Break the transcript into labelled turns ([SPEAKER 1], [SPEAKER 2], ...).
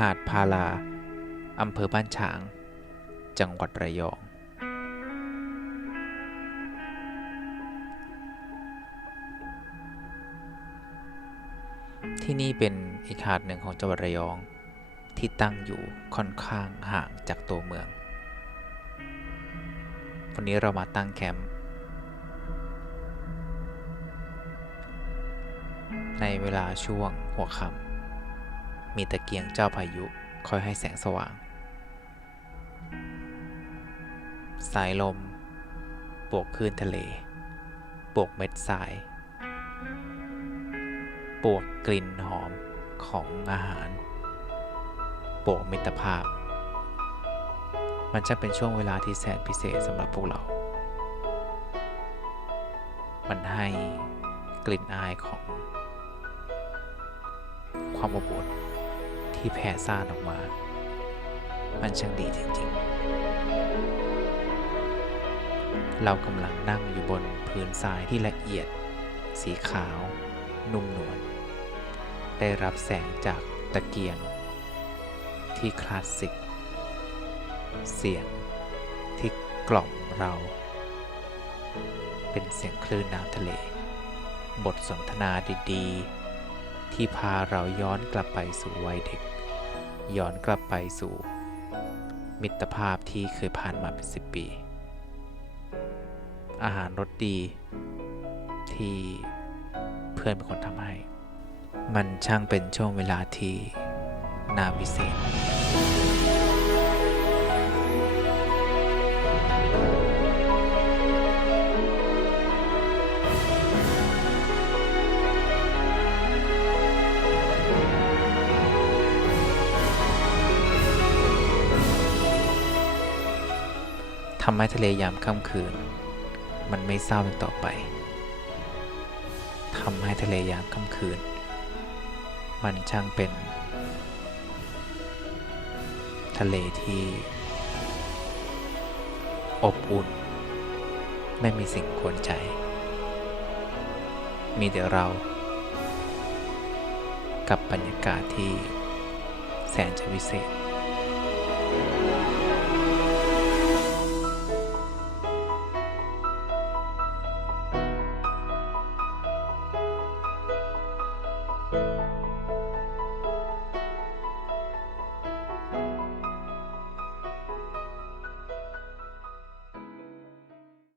[SPEAKER 1] หาดพาลา อำเภอบ้านฉาง จังหวัดระยอง ที่นี่เป็นอีกหาดหนึ่งของจังหวัดระยอง ที่ตั้งอยู่ค่อนข้างห่างจากตัวเมือง วันนี้เรามาตั้งแคมป์ในเวลาช่วงหัวค่ำ มีตะเกียงเจ้าพายุคอยให้แสงสว่าง สายลม บวกคลื่นทะเล บวกเม็ดทราย บวกกลิ่นหอมของอาหาร บวกมิตรภาพ มันจะเป็นช่วงเวลาที่แสนพิเศษสำหรับพวกเรา มันให้กลิ่นอายของความอบอุ่น ที่แผ่ซ่านออกมา มันช่างดีจริงๆ เรากำลังนั่งอยู่บนพื้นทรายที่ละเอียด สีขาว นุ่มนวล ได้รับแสงจากตะเกียง ที่คลาสสิก เสียงที่กล่อมเรา เป็นเสียงคลื่นน้ำทะเล บทสนทนาดีๆที่พาเราย้อนกลับไปสู่วัยเด็ก ย้อนกลับไปสู่ มิตรภาพที่เคยผ่านมาเป็นสิบปี อาหารรสดีที่เพื่อนเป็นคนทำให้ มันช่างเป็นช่วงเวลาที่น่าพิเศษ ทำให้ทะเลยามค่ำคืน มันไม่เศร้าอีกต่อไปทำให้ทะเลยามค่ำคืน มันช่างเป็น ทะเลที่ อบอุ่น ไม่มีสิ่งกวนใจ มีแต่เรา กับบรรยากาศที่แสนจะวิเศษ